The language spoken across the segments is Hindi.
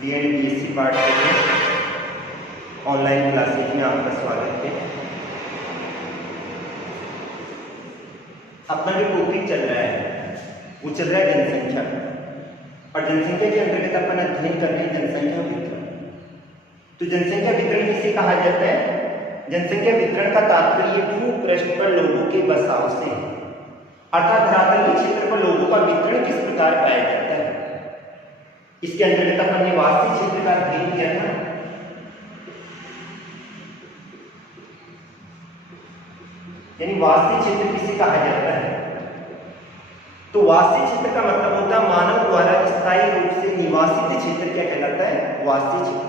बीएड बीएससी पार्ट के ऑनलाइन क्लासेज में आपका स्वागत है। अपना जो टॉपिक चल रहा है वो चल रहा है जनसंख्या, और जनसंख्या के अंतर्गत अपन अध्ययन कर रहे हैं जनसंख्या वितरण। तो जनसंख्या वितरण किसे कहा जाता है? जनसंख्या वितरण का तात्पर्य भूपृष्ठ पर लोगों के बसाव से है, अर्थात धरातल के क्षेत्र पर लोगों का वितरण किस प्रकार पाया जाता है। इसके अंतर्गत अपन ने वास्तविक क्षेत्र का अध्ययन किया था। यानी वास्तविक क्षेत्र किसे कहा जाता है? तो वास्तविक क्षेत्र का मतलब होता है मानव द्वारा स्थायी रूप से निवासित क्षेत्र। क्या कहलाता है? वास्तविक क्षेत्र।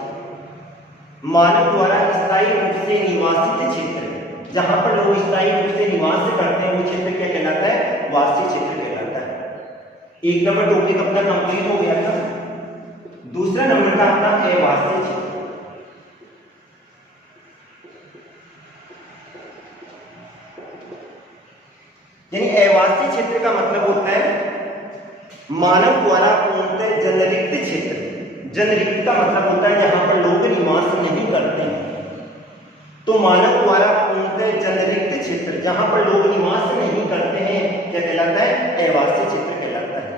मानव द्वारा स्थायी रूप से निवासित क्षेत्र, जहां पर लोग स्थायी रूप से निवास करते हैं, वो क्षेत्र क्या कहलाता है? वास्तविक क्षेत्र कहलाता है। एक नंबर टॉपिक अपना कंप्लीट हो गया था। दूसरा नंबर का अपना अवास्तविक क्षेत्र। यानी अवास्तविक क्षेत्र का मतलब होता है मानव द्वारा पूर्णतः जनरिक्त क्षेत्र। जनरिक्त का मतलब होता है जहां पर लोग निवास नहीं करते हैं। तो मानव द्वारा पूर्णतः जनरिक्त क्षेत्र, जहां पर लोग निवास नहीं करते हैं, क्या कहलाता है? अवास्तविक क्षेत्र कहलाता है।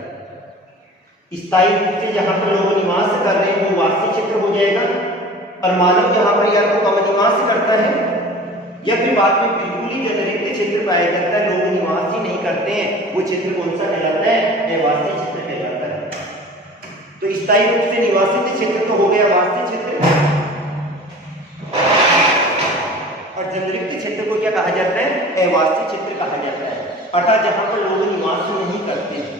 स्थायी रूप से जहां पर लोग निवास कर रहे हैं वो वास्तविक क्षेत्र हो जाएगा, और मानव जहां पर या तो कम निवास करता है या फिर बाद में बिल्कुल ही जनरिक्त क्षेत्र पाया जाता है, लोग निवास ही नहीं करते हैं, वो क्षेत्र कौन सा कहलाता है? अवास्तविक क्षेत्र कहलाता है। तो स्थायी रूप से निवासित क्षेत्र तो हो गया वास्तविक क्षेत्र, और जनरिक्त क्षेत्र को क्या कहा जाता है? अवास्तविक क्षेत्र कहा जाता है, अर्थात जहां पर लोग निवास नहीं करते हैं।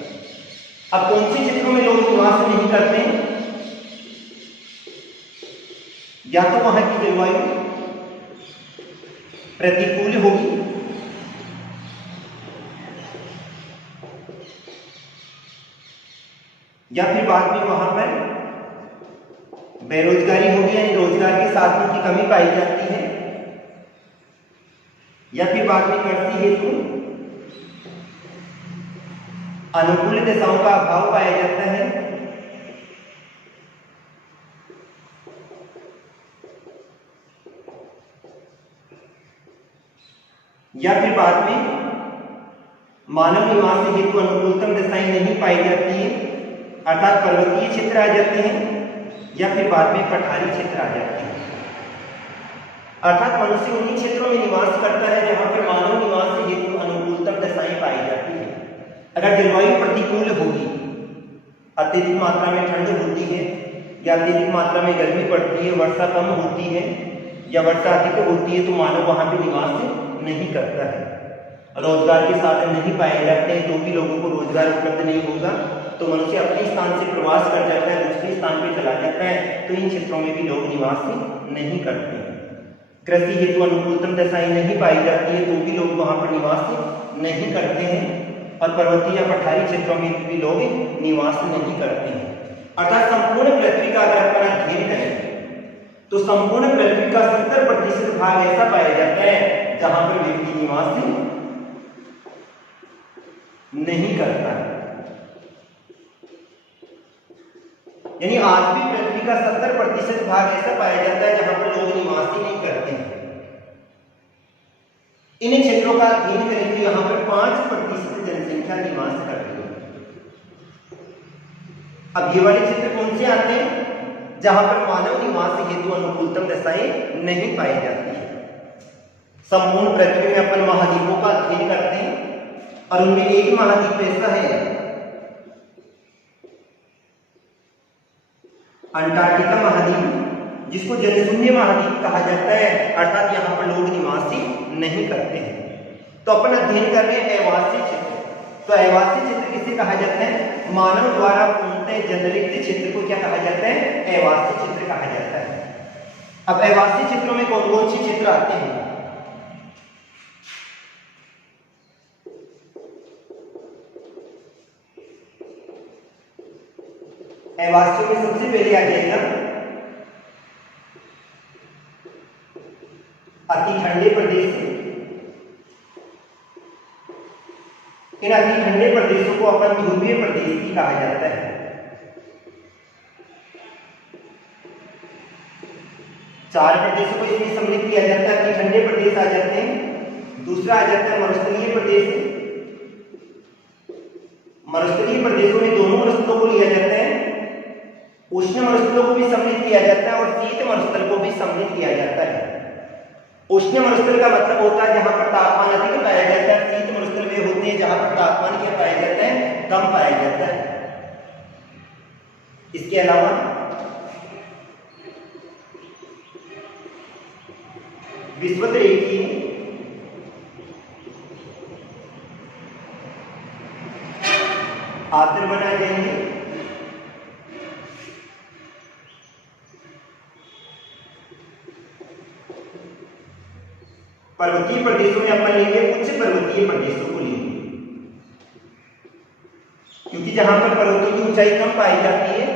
अब कौन से क्षेत्रों में लोग निवास नहीं करते हैं? या तो वहां की जलवायु प्रतिकूल होगी, या फिर बाद में वहां पर बेरोजगारी होगी, यानी रोजगार के साधनों की कमी पाई जाती है, या फिर बाद में कृषि हेतु अनुकूल दशाओं का अभाव पाया जाता है, या फिर बाद में मानव निवास हेतु अनुकूलतम दशाएं नहीं पाई जाती है, अर्थात पर्वतीय क्षेत्र आ जाते हैं, या फिर बाद में पठारी क्षेत्र आ जाते हैं। अर्थात मनुष्य उन्हीं क्षेत्रों में निवास करता है जहां पर मानव निवास हेतु अनुकूलतम दशाएं पाई जाती है। अगर जलवायु प्रतिकूल होगी, अत्यधिक मात्रा में ठंड होती है, या अत्यधिक मात्रा में गर्मी पड़ती है, वर्षा कम होती है या वर्षा अधिक होती है, तो मानव वहां पे निवास नहीं करता है। रोजगार के साधन नहीं पाए जाते हैं, तो भी लोगों को रोजगार उपलब्ध नहीं होगा, तो मनुष्य अपने स्थान से प्रवास कर जाता है, दूसरे स्थान पर चला जाता है, तो इन क्षेत्रों में भी लोग निवास नहीं करते हैं। कृषि हेतु अनुकूलतम दशाएं नहीं पाई जाती है, तो भी लोग वहां पर निवास नहीं करते हैं, और पर्वतीय या पठारी क्षेत्रों में भी लोग निवास नहीं करते हैं। अर्थात संपूर्ण पृथ्वी का अगर अपन अध्ययन करें तो संपूर्ण पृथ्वी का 70% भाग ऐसा पाया जाता है जहां पर व्यक्ति निवास नहीं करता है। यानी आज भी पृथ्वी का 70% भाग ऐसा पाया जाता है जहां पर लोग निवास ही नहीं करते हैं। इन क्षेत्रों का अध्ययन करें तो यहां पर 5% जनसंख्या निवास करती है। अब ये वाले क्षेत्र कौन से आते हैं? जहां पर मानव निवास हेतु अनुकूलतम दशाएं नहीं पाई जाती है। संपूर्ण पृथ्वी में अपन महाद्वीपों का अध्ययन करते हैं, और उनमें एक महाद्वीप ऐसा है अंटार्कटिका महाद्वीप, जिसको जनशून्य महाद्वीप कहा जाता है, अर्थात यहाँ पर लोग निवास ही नहीं करते हैं। तो अपन अध्ययन कर रहे हैं अवास्तविक क्षेत्र। तो अवास्तविक क्षेत्र किसे कहा जाता है? मानव द्वारा पूर्णतः जनरिक्त क्षेत्र को क्या कहा जाता है? अवास्तविक क्षेत्र कहा जाता है। अब अवास्तविक क्षेत्रों में कौन कौन से क्षेत्र आते हैं? अवास्तविक में सबसे पहले आ जाएगा अति ठंडे प्रदेश। इन अति ठंडे प्रदेशों को अपन ध्रुवीय प्रदेश भी कहा जाता है। 4 प्रदेशों को इसमें सम्मिलित किया जाता है। अति ठंडे प्रदेश आ जाते हैं। दूसरा आ जाता है मरुस्थलीय प्रदेश। मरुस्थलीय प्रदेशों में दोनों मरुस्थलों को लिया जाता है। उष्ण मरुस्थलों को भी सम्मिलित किया जाता है और शीत मरुस्थल को भी सम्मिलित किया जाता है। उष्ण मरुस्थल का मतलब होता है जहां पर तापमान अधिक पाया जाता है। शीत मरुस्थल वे होते हैं जहां पर तापमान क्या पाया जाता है, कम पाया जाता है। इसके अलावा विषुवत-रेखीय आर्द्र बनाए जाएंगे। पर्वतीय प्रदेशों में अपन लेंगे उच्च पर्वतीय प्रदेशों को लेंगे, क्योंकि जहां पर पर्वतों की ऊंचाई कम पाई जाती है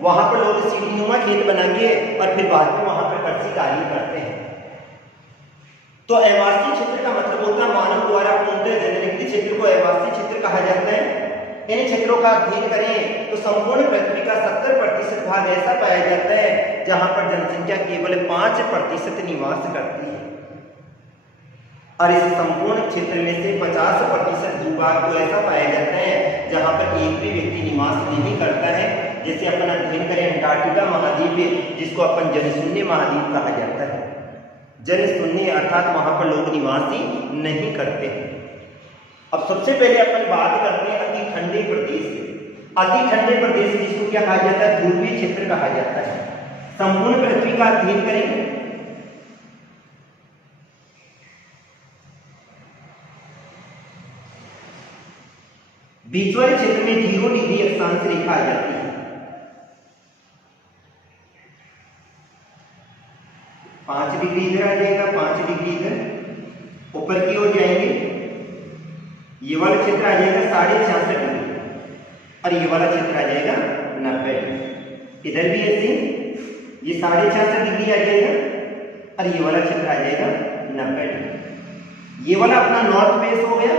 वहां पर लोग सीढ़ीनुमा खेत बना के और फिर बाद में वहां पर कृषि कार्य करते हैं। तो आवासीय क्षेत्र का मतलब होता है मानव द्वारा पूर्णतः जननिबिड क्षेत्र को आवासीय क्षेत्र कहा जाता है। इन क्षेत्रों का अध्ययन करें तो संपूर्ण पृथ्वी का 70% भाग ऐसा पाया जाता है जहां पर जनसंख्या केवल 5% निवास करती है, और इस संपूर्ण क्षेत्र में से 50% भूभाग तो ऐसा पाया जाता है जहां पर एक भी व्यक्ति निवास नहीं करता है। जैसे अपन अध्ययन करें अंटार्कटिका महाद्वीप, जिसको अपन जनशून्य महाद्वीप कहा जाता है। जनशून्य अर्थात वहां पर लोग निवास ही नहीं करते हैं। अब सबसे पहले अपन बात करते हैं अति ठंडे प्रदेश। अति ठंडे प्रदेश जिसको क्या कहा जाता है, ध्रुवीय क्षेत्र कहा जाता है। संपूर्ण पृथ्वी का अध्ययन करेंगे बीच वाले क्षेत्र में 0 डिग्री अक्षांश रेखा आ जाती है। 5 डिग्री इधर आ जाएगा, 5 डिग्री इधर ऊपर की ओर जाएंगे। ये वाला क्षेत्र आ जाएगा 66.5 डिग्री और ये वाला क्षेत्र आ जाएगा 90 डिग्री। इधर भी ऐसे ये 66.5 डिग्री आ जाएगा और ये वाला क्षेत्र आ जाएगा 90 डिग्री। ये वाला अपना नॉर्थ वेस्ट हो गया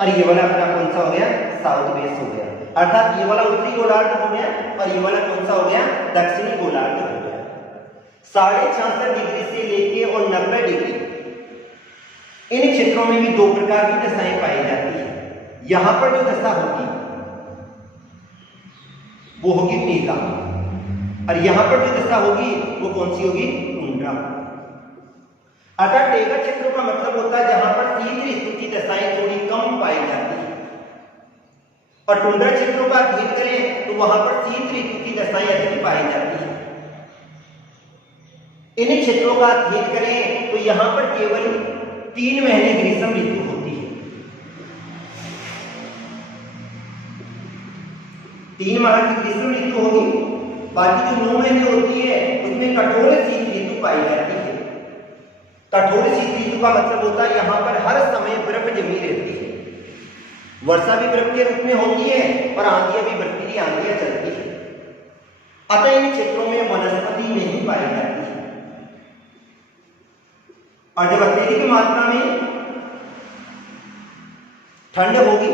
और ये वाला अपना कौन सा हो गया, साउथ वेस्ट हो गया। अर्थात ये वाला उत्तरी गोलार्ध हो गया और ये वाला कौन सा हो गया, दक्षिणी गोलार्ध हो गया। 66.5 डिग्री से लेके और 90 डिग्री इन क्षेत्रों में भी 2 प्रकार की दशाएं पाई जाती है। यहां पर जो दशा होगी वो होगी मेघा, और यहां पर जो दशा होगी वो कौन सी होगी, टुंड्रा। अर्थात टेगा क्षेत्रों का मतलब होता है जहां पर शीत ऋतु की दशाएं थोड़ी कम पाई जाती है, और टुंड्रा क्षेत्रों का अध्ययन करें तो वहां पर शीत ऋतु की दशाएं अधिक पाई जाती है। इन क्षेत्रों का अध्ययन करें तो यहां पर केवल 3 महीने ग्रीष्म ऋतु होती है। 3 माह की ग्रीष्म ऋतु होगी, बाकी जो 9 महीने होती है उसमें कठोर शीत ऋतु पाई जाती है। कठोर शीत ऋतु का मतलब होता है यहां पर हर समय बर्फ जमी रहती है। वर्षा भी बर्फ के रूप में होती है और आंधियां भी बर्फीली आंधियां चलती है। अतः इन क्षेत्रों में वनस्पति नहीं पाई जाती है, और जब अत्यधिक मात्रा में ठंड होगी,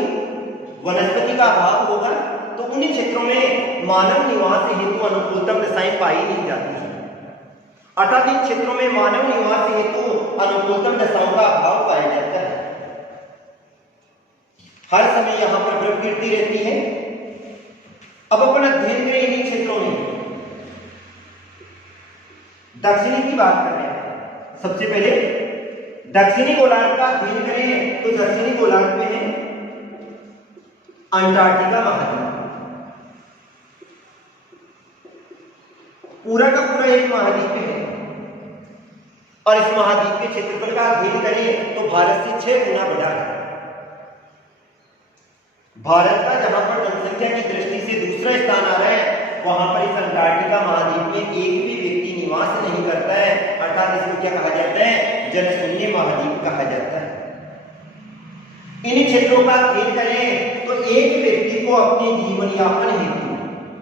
वनस्पति का अभाव होगा, तो उन क्षेत्रों में मानव निवास हेतु अनुकूलतम दशाएं पाई नहीं जाती है। अर्थात इन क्षेत्रों में मानव निवास हेतु अनुकूलतम दशाओं का अभाव पाया जाता है। हर समय यहां पर बर्फ गिरती रहती है। अब अपन अध्ययन करें इन्हीं क्षेत्रों में दक्षिणी की बात कर रहे हैं। सबसे पहले दक्षिणी गोलार्ध का अध्ययन करें तो दक्षिणी गोलार्ध में है अंटार्कटिका महाद्वीप। पूरा का पूरा एक महाद्वीप है, और इस महाद्वीप के क्षेत्रफल का अध्ययन करें तो भारत से 6 गुना बड़ा है। भारत का जहां पर जनसंख्या की दृष्टि से दूसरा स्थान आ रहा है, वहां पर इस अंटार्कटिका महाद्वीप में एक भी व्यक्ति निवास नहीं करता है। अर्थात इसको क्या कहा जाता है, जनशून्य महाद्वीप कहा जाता है। इन क्षेत्रों का अध्ययन करें तो एक व्यक्ति को अपने जीवन यापन हेतु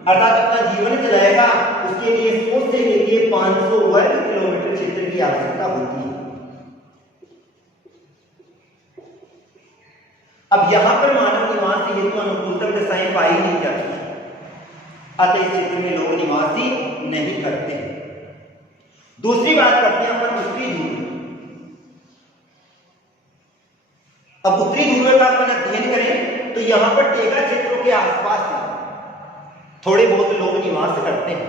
अर्थात अपना जीवन चलाएगा, उसके लिए 100 से लेकर 500 वर्ग किलोमीटर क्षेत्र की आवश्यकता होती है। अब यहां पर मानव निवास हेतु अनुकूलतम दशाएं पाई नहीं जाती, अतः इस क्षेत्र में लोग निवास ही नहीं करते हैं। दूसरी बात करते हैं अपन उत्तरी ध्रुव। अब उत्तरी ध्रुव का अपन अध्ययन करें तो यहां पर टेगा क्षेत्रों के आसपास थोड़े बहुत लोग निवास करते हैं।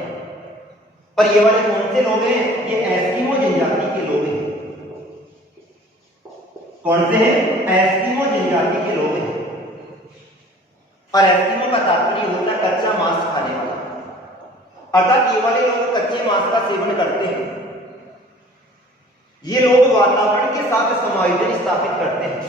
पर ये वाले कौन से लोग हैं? ये एस्किमो जनजाति के लोग हैं। कौन से हैं? एस्किमो जनजाति के लोग हैं। और एस्किमो का तात्पर्य होता है कच्चा मांस खाने वाला, अर्थात ये वाले लोग कच्चे मांस का सेवन करते हैं। ये लोग वातावरण के साथ समायोजन स्थापित करते हैं।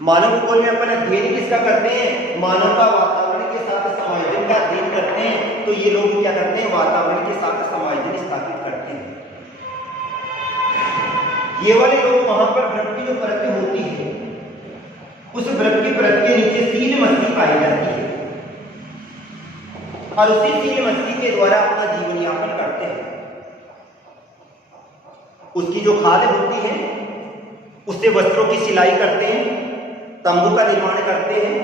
मानव भूगोल में अपन अध्ययन किसका करते हैं? मानव का वातावरण के साथ समायोजन का अध्ययन करते हैं। तो ये लोग क्या करते हैं? वातावरण के साथ समायोजन स्थापित करते हैं। ये वाले लोग वहां पर बर्फ की जो परत होती है, उस बर्फ की परत के नीचे सील मछली पाई जाती है और उसी सील मछली के द्वारा अपना जीवन यापन करते हैं। उसकी जो खाद होती है उससे वस्त्रों की सिलाई करते हैं, तंबू का निर्माण करते हैं,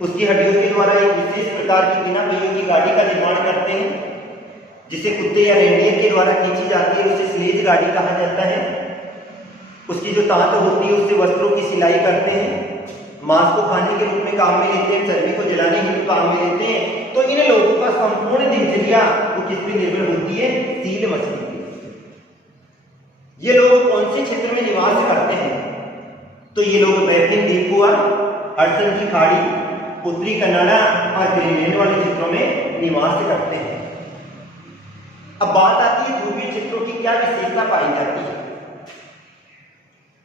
उसकी हड्डियों के द्वारा एक विशेष प्रकार की बिना पहियों की गाड़ी का निर्माण करते हैं, जिसे कुत्ते या रेंडियर के द्वारा खींची जाती है, उसे स्लेज गाड़ी कहा जाता है। उसकी जो तांत होती है उससे वस्त्रों की सिलाई करते हैं, मांस को खाने के रूप में काम में लेते हैं, चर्बी को जलाने हेतु काम में लेते हैं। तो इन लोगों का संपूर्ण दिनचर्या वो किस पे निर्भर होती है? सील मछली पे। ये लोग कौन से क्षेत्र में निवास करते हैं? तो ये लोग बैफिन द्वीप हुआ, हडसन की खाड़ी, उत्तरी कनाडा और ग्रीनलैंड वाले क्षेत्रों में निवास करते हैं। अब बात आती है ध्रुवीय क्षेत्रों की क्या विशेषता पाई जाती है।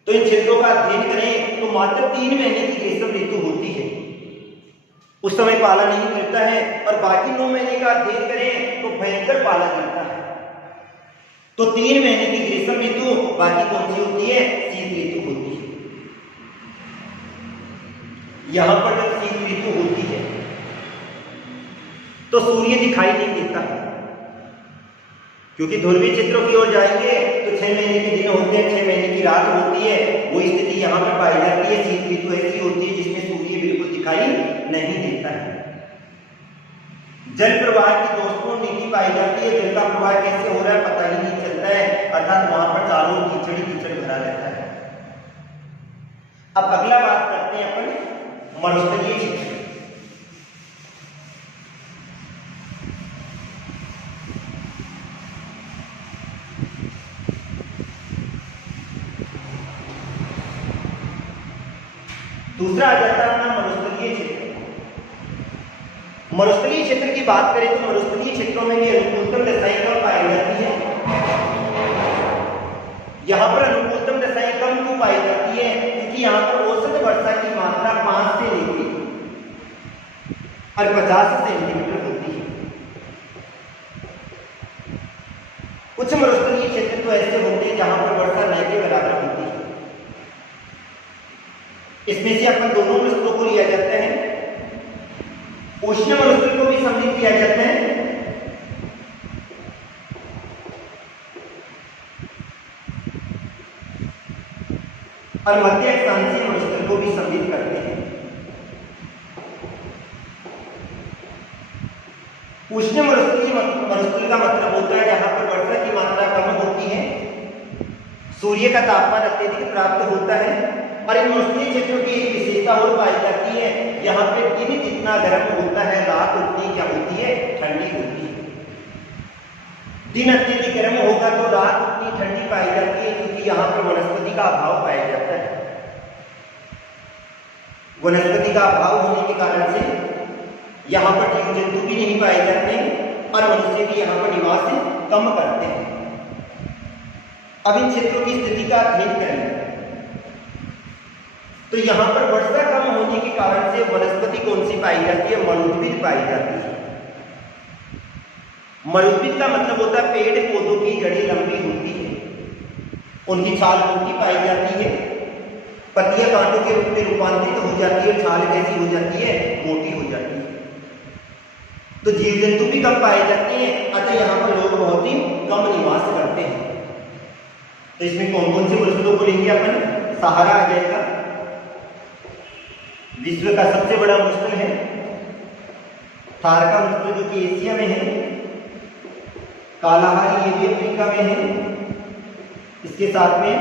तो इन क्षेत्रों का अध्ययन करें तो मात्र 3 महीने की ग्रीष्म ऋतु होती है, उस समय पाला नहीं गिरता है। और बाकी 9 महीने का अध्ययन करें तो भयंकर पाला गिरता है। तो 3 महीने की ग्रीष्म ऋतु, बाकी कौन सी होती है? शीत ऋतु होती है। यहां पर जब शीत ऋतु होती है तो सूर्य दिखाई नहीं देता है, क्योंकि ध्रुवीय क्षेत्रों की ओर जाएंगे तो 6 महीने के दिन होते हैं, 6 महीने की रात होती है। वो स्थिति यहां पर पाई जाती है। शीत ऋतु ऐसी होती है जिसमें सूर्य बिल्कुल दिखाई नहीं देता है। जल प्रवाह की दोषपूर्ण नीति पाई जाती है। जल का प्रवाह कैसे हो रहा है पता ही नहीं चलता है, अर्थात वहां पर चारों कीचड़ कीचड़ भरा रहता है। अब अगला बात करते हैं अपन मरुस्थलीय क्षेत्र। दूसरा आ जाता है अपना मरुस्थलीय क्षेत्र। मरुस्थलीय क्षेत्र की बात करें तो मरुस्थलीय क्षेत्रों में भी अनुकूलतम दशाएं कम पाई जाती है। यहां पर अनुकूलतम दशाएं कम क्यों पाई जाती है? क्योंकि यहां पर औसत वर्षा की मात्रा 5 से लेकर और 50 सेंटीमीटर होती है। कुछ मरुस्थलीय क्षेत्र तो ऐसे होते हैं जहां पर वर्षा न के बराबर होती है। इसमें से अपन दोनों मरुस्थलों को लिया जाता है। उष्ण मरुस्थल को भी सम्मिलित किया जाता है और मध्य अक्षांशीय मरुस्थल को भी सम्मिलित करते हैं। उष्ण मरुस्थल का मतलब होता है जहां पर वर्षा की मात्रा कम होती है, सूर्य का तापमान अत्यधिक प्राप्त होता है। और इन मरुस्थलीय क्षेत्रों की एक विशेषता और पाई जाती है, यहाँ पे दिन जितना गर्म होता है रात उतनी क्या होती है? ठंडी होती है। दिन अत्यधिक गर्म होगा तो रात उतनी ठंडी पाई जाती है, क्योंकि यहाँ पर वनस्पति का अभाव पाया जाता है। वनस्पति का अभाव होने के कारण से यहाँ पर जीव जंतु भी नहीं पाए जाते और मनुष्य भी यहाँ पर निवास कम करते हैं। अब इन क्षेत्रों की स्थिति का अध्ययन करें तो यहां पर वर्षा कम होने के कारण से वनस्पति कौन सी पाई जाती है? मरुद्भिद पाई जाती है। मरुद्भिद का मतलब होता है पेड़ पौधों की जड़ें लंबी होती है, उनकी छाल मोटी पाई जाती है, पत्तियां कांटों के रूप में रूपांतरित हो जाती है, छाल कैसी हो जाती है? मोटी हो जाती है। तो जीव जंतु भी कम पाए जाते हैं, अतः यहाँ पर लोग बहुत ही कम निवास करते हैं। तो इसमें कौन कौन से मरुस्थलों को लेंगे अपन? सहारा आ जाएगा, विश्व का सबसे बड़ा मरुस्थल है। थार का मरुस्थल जो कि एशिया में है, कालाहारी ये भी अफ्रीका में है। इसके साथ में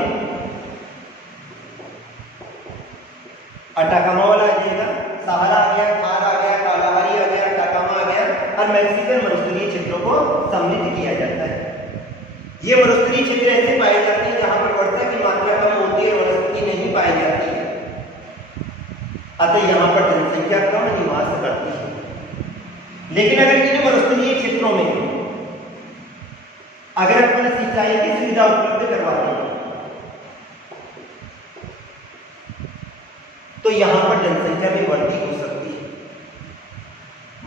अटाकामा वाला आ जाएगा, सहारा आ गया, थार आ गया, कालाहारी आ गया, अटाकामा आ गया और मैक्सिकन मरुस्थलीय क्षेत्रों को सम्मिलित किया जाता है। ये मरुस्थलीय क्षेत्र ऐसे पाए जाते हैं जहां पर वर्षा की मात्रा कम होती है, वनस्पति नहीं पाई जाती है, अतः यहाँ पर जनसंख्या कम निवास करती है। लेकिन अगर इन मरुस्थलीय क्षेत्रों में अगर अपन सिंचाई की सुविधा उपलब्ध करवा दें तो यहां पर जनसंख्या में वृद्धि हो सकती है।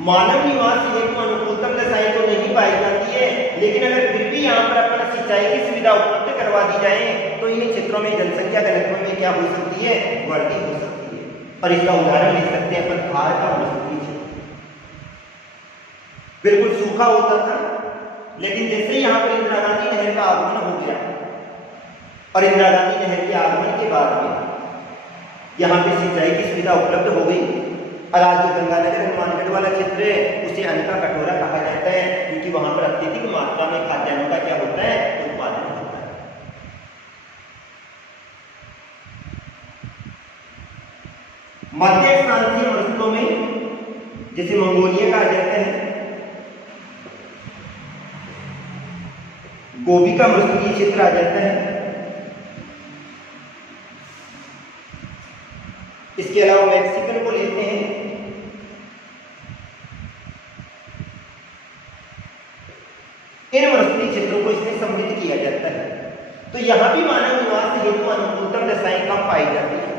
मानव निवास हेतु अनुकूलतम दशाएं तो नहीं पाई जाती है, लेकिन अगर फिर भी यहाँ पर अपन सिंचाई की सुविधा उपलब्ध करवा दी जाए तो इन क्षेत्रों में जनसंख्या घनत्व में क्या हो सकती है, वृद्धि हो सकती है। और इसका उदाहरण ले सकते हैं अपन थार का मरुस्थलीय क्षेत्र। बिल्कुल सूखा होता था, लेकिन जैसे ही यहाँ पर इंदिरा गांधी नहर का आगमन हो गया और इंदिरा गांधी नहर के आगमन के बाद में यहाँ पे सिंचाई की सुविधा उपलब्ध हो गई और आज जो गंगानगर हनुमानगढ़ वाला क्षेत्र है उसे अन्न का कटोरा कहा जाता है, क्योंकि वहां पर अत्यधिक मात्रा में खाद्यान्नों का क्या होता है, उत्पादन होता है। मध्य अक्षांशीय मरुस्थलों में जैसे मंगोलिया कहा जाता है, गोबी का मरुस्थलीय क्षेत्र आ जाता है, इसके अलावा मैक्सिकन को लेते हैं, इन मरुस्थलीय क्षेत्रों को इसमें सम्मिलित किया जाता है। तो यहां भी मानव निवास हेतु अनुकूलतम दशाएं कम पाई जाती है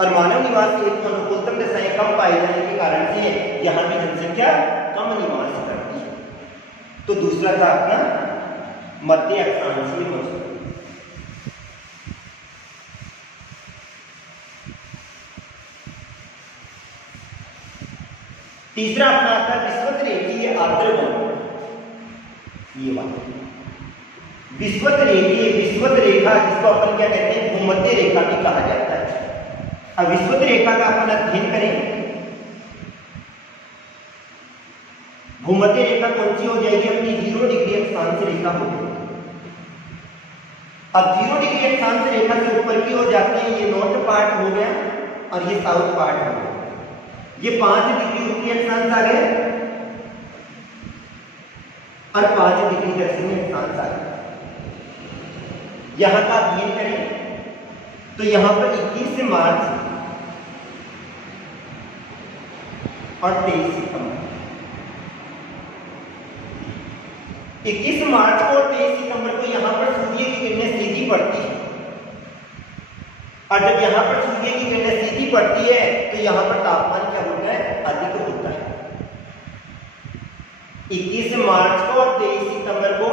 और मानव निवास हेतु अनुकूलतम दशाएं कम पाए जाने के कारण से यहां भी जनसंख्या कम निवास करती है। तो दूसरा था अपना मध्य अक्षांशीय मरुस्थल। तीसरा अपना आता है विषुवत रेखीय आर्द्र वन। ये बात विषुवत रेखा जिसको अपन क्या कहते हैं, भूमध्य रेखा भी कहा जाता है। अब विषुवत रेखा का अपन अध्ययन करें, भूमध्य रेखा कौन सी हो जाएगी, अपनी 0 डिग्री अक्षांश रेखा होगी। अब 0 डिग्री अक्षांश रेखा से ऊपर की हो जाते हैं, ये नॉर्थ पार्ट हो गया और ये साउथ पार्ट हो गया। ये 5 डिग्री उत्तरी अक्षांश आ गए और 5 डिग्री दक्षिणी अक्षांश आ गए। यहां का अध्ययन करें तो यहां पर 21 मार्च और 23 सितंबर, 21 मार्च को और 23 सितंबर को यहां पर सूर्य की किरणें सीधी पड़ती है और जब यहां पर सूर्य की किरणें सीधी पड़ती है तो यहां पर तापमान क्या होता है, अधिक होता है। 21 मार्च को और 23 सितंबर को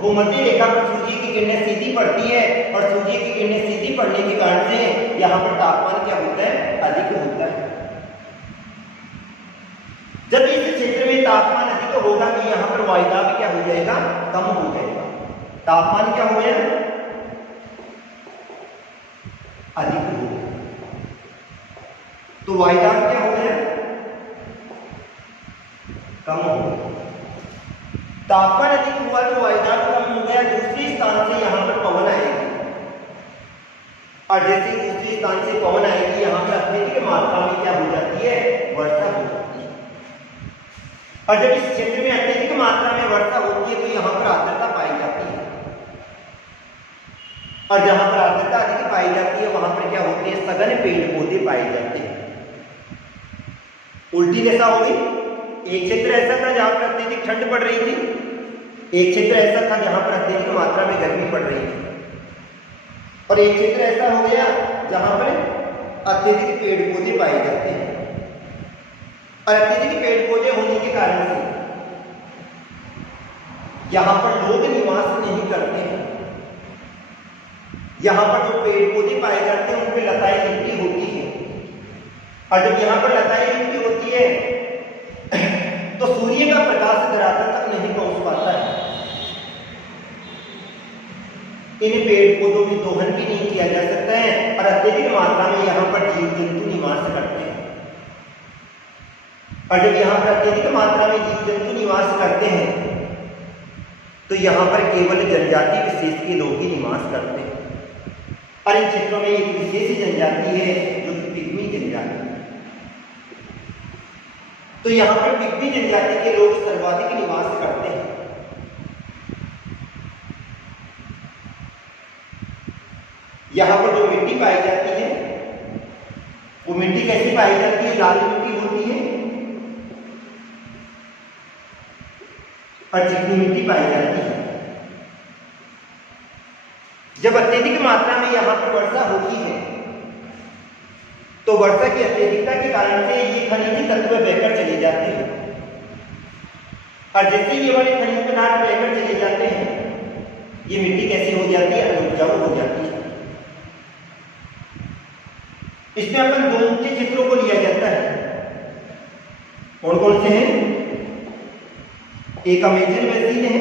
भूमध्य रेखा पर सूर्य की किरणें सीधी पड़ती है और सूर्य की किरणें सीधी पड़ने के कारण से यहां पर तापमान क्या होता है, अधिक होता है। जब इस क्षेत्र में तापमान अधिक होगा तो यहां पर वायुदाब क्या हो जाएगा, कम हो जाएगा। तापमान क्या हो गया, अधिक हो गया। तो वायुदाब क्या हो गया, कम हो गया। तापमान अधिक हुआ तो वायुदाब कम हो गया। दूसरे स्थान से यहां पर पवन आएगी और जैसे दूसरे स्थान से पवन आएगी यहां पर अत्यधिक मात्रा में क्या हो जाती है, वर्षा हो जाती है। और जब इस क्षेत्र में अत्यधिक मात्रा में वर्षा होती है तो यहां पर आर्द्रता पाई जाती है और जहां पर आर्द्रता अधिक पाई जाती है वहां पर क्या होते हैं, सघन पेड़ पौधे पाए जाते हैं। उल्टी दशा हो गई, एक क्षेत्र ऐसा था जहां पर अत्यधिक ठंड पड़ रही थी, एक क्षेत्र ऐसा था जहां पर अत्यधिक मात्रा में गर्मी पड़ रही थी और एक क्षेत्र ऐसा हो गया जहां पर अत्यधिक पेड़ पौधे पाए जाते हैं। और अत्यधिक पेड़ पौधे होने के कारण से यहां पर लोग निवास नहीं करते हैं। यहां पर जो पेड़ पौधे पाए जाते हैं उन पर लताएं लिपटी होती है और जब यहां पर लताएं लिपटी होती है तो सूर्य का प्रकाश धरातल तक नहीं पहुंच पाता है। इन पेड़ पौधों में दोहन भी नहीं किया जा सकता है और अत्यधिक मात्रा में यहां पर जीव जंतु निवास करते हैं। और जब यहां पर अत्यधिक मात्रा में जीव जंतु निवास करते हैं तो यहाँ पर केवल जनजाति विशेष के लोग ही निवास करते हैं। और इन क्षेत्रों में एक विशेष जनजाति है जो कि पिग्मी जनजाति है। तो यहाँ पर पिग्मी जनजाति के लोग सर्वाधिक निवास करते हैं। यहाँ पर जो मिट्टी पाई जाती है वो मिट्टी कैसी पाई जाती है? लाल मिट्टी होती है और चिकनी मिट्टी पाई जाती है। जब अत्यधिक मात्रा में यहाँ पर वर्षा होती है तो वर्षा की अत्यधिकता के कारण से ये खनिज तत्व बहकर चले जाते हैं, और जैसे ये वाले खनिज पदार्थ बहकर चले जाते हैं ये मिट्टी कैसी हो जाती है? अनउपजाऊ हो जाती है। इसमें अपन दो मुख्य क्षेत्रों को लिया जाता है। कौन कौन से हैं? एक अमेजन बेसिन है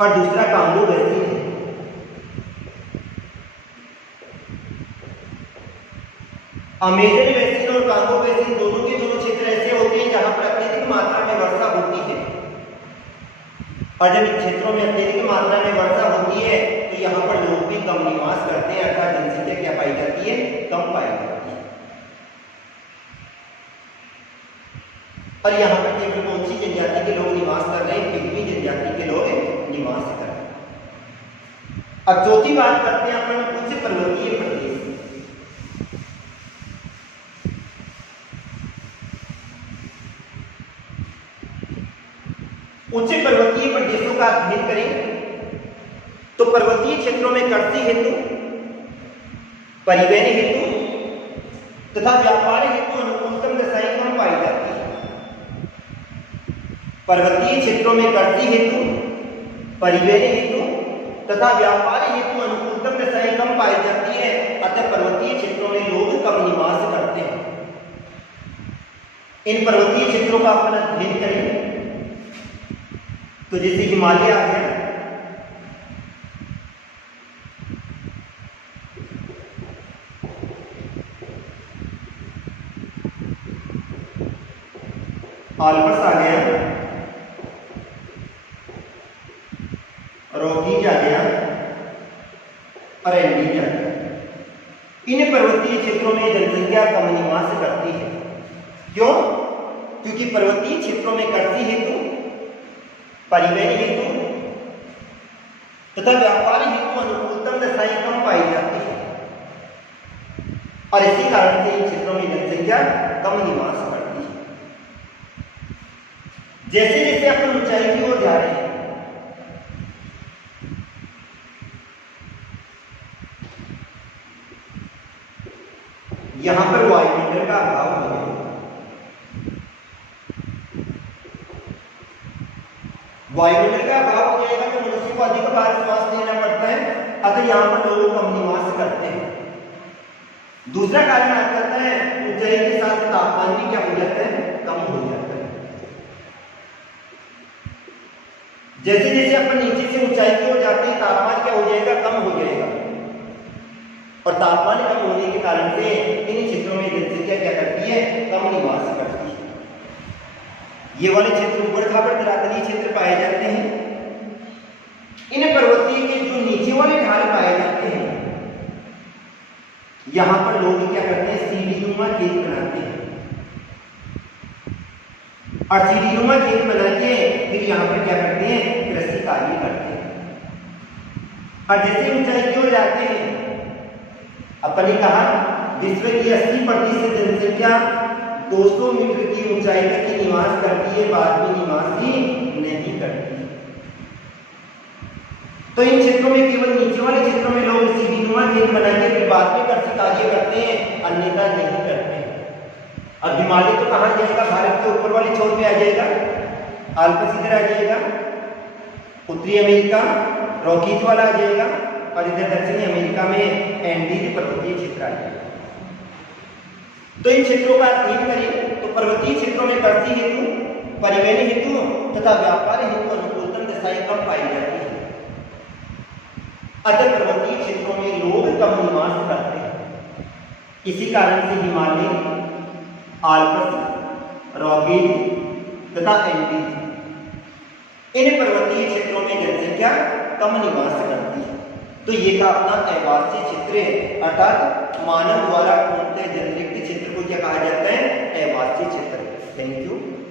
और दूसरा कांगो बेसिन है। अमेजन बेसिन और कांगो बेसिन दोनों के दोनों क्षेत्र ऐसे होते हैं जहां पर अत्यधिक मात्रा में वर्षा होती है, और जब इन क्षेत्रों में अत्यधिक मात्रा में वर्षा होती है तो यहाँ पर लोग भी कम निवास करते हैं, अर्थात जनसंख्या क्या पाई जाती है? कम पाई जाती है। और यहाँ पर केवल कौन सी जनजाति के लोग निवास कर रहे हैं? पिग्मी जनजाति के लोग निवास कर रहे हैं। अब चौथी बात करते हैं अपन उच्च पर्वतीय प्रदेश। उच्च पर्वतीय प्रदेशों का अध्ययन करें तो पर्वतीय क्षेत्रों में कृषि हेतु, परिवहन हेतु तथा व्यापार हेतु अनुकूलतम दशाएं कम पाई जाती है। पर्वतीय क्षेत्रों में कृषि हेतु, परिवहन हेतु तथा व्यापार हेतु अनुकूलतम दशाएं कम पाई जाती है, अतः पर्वतीय क्षेत्रों में लोग कम निवास करते हैं। इन पर्वतीय क्षेत्रों का अपन अध्ययन करें तो जैसे हिमालय आ गया, आल्प्स आ गया, रॉकीज आ गया और एंडीज आ गया। इन पर्वतीय क्षेत्रों में जनसंख्या कम निवास करती है। क्यों? क्योंकि पर्वतीय क्षेत्रों में कृषि हेतु, परिवहन हेतु तथा व्यापार हेतु अनुकूलतम दशाएं कम पाई जाती है, और इसी कारण से इन क्षेत्रों में जनसंख्या कम निवास करती है। जैसे जैसे अपन ऊंचाई की ओर जा रहे हैं यहां पर वायुमंडल का अभाव हो गया। वायुमंडल का अभाव हो जाएगा तो मनुष्य को अधिक बार श्वास लेना पड़ता है, अतः यहाँ पर लोग कम निवास करते हैं। दूसरा कारण आ जाता है ऊंचाई के साथ तापमान भी क्या हो जाता है? कम हो जाता है। जैसे जैसे अपन नीचे से ऊंचाई की ओर जाते हैं तापमान क्या हो जाएगा? कम हो जाएगा, और तापमान कम होने के कारण से इन क्षेत्रों में जनसंख्या क्या करती है? कम निवास करती है। ये वाले क्षेत्र ऊबड़ खाबड़ धरातलीय क्षेत्र पाए जाते हैं। इन पर्वतीय के जो नीचे वाले ढाल पाए जाते हैं यहां पर लोग क्या करते हैं? सीढ़ीनुमा खेत बनाते हैं, और सीढ़ीनुमा खेत बना के फिर यहाँ पर क्या करते हैं? कृषि कार्य करते हैं। और जैसे ऊंचाई की ओर जाते हैं अपन ने कहा विश्व की 80% जनसंख्या 200 मीटर की ऊंचाई तक ही निवास करती है, बाद में निवास ही नहीं करती। तो इन क्षेत्रों में केवल नीचे वाले क्षेत्रों में लोग सीढ़ीनुमा खेत बना के फिर बाद में कृषि कार्य करते हैं, अन्यथा नहीं करते। अब हिमालय तो कहाँ जाएगा? भारत के ऊपर वाले छोर पे आ जाएगा, आल्प्स इधर आ जाएगा, उत्तरी अमेरिका रॉकीज वाला आ जाएगा, और इधर दक्षिणी अमेरिका में एंडीज पर्वतीय क्षेत्र आ जाएगा। तो इन क्षेत्रों का अध्ययन करें तो पर्वतीय क्षेत्रों में कृषि हेतु, परिवहन हेतु तथा व्यापार हेतु अनुकूलतम दशाएं कम पाई जाती है, अतः पर्वतीय क्षेत्रों में लोग कम निवास करते हैं। इसी कारण से हिमालय, आल्प्स, रॉकीज, तथा एंटीज। इन पर्वतीय क्षेत्रों में जनसंख्या कम निवास करती है। तो ये था अपना आवासीय क्षेत्र है, अर्थात मानव द्वारा पूर्णतः जनरिक्त क्षेत्र को क्या कहा जाता है? आवासीय क्षेत्र। Thank you.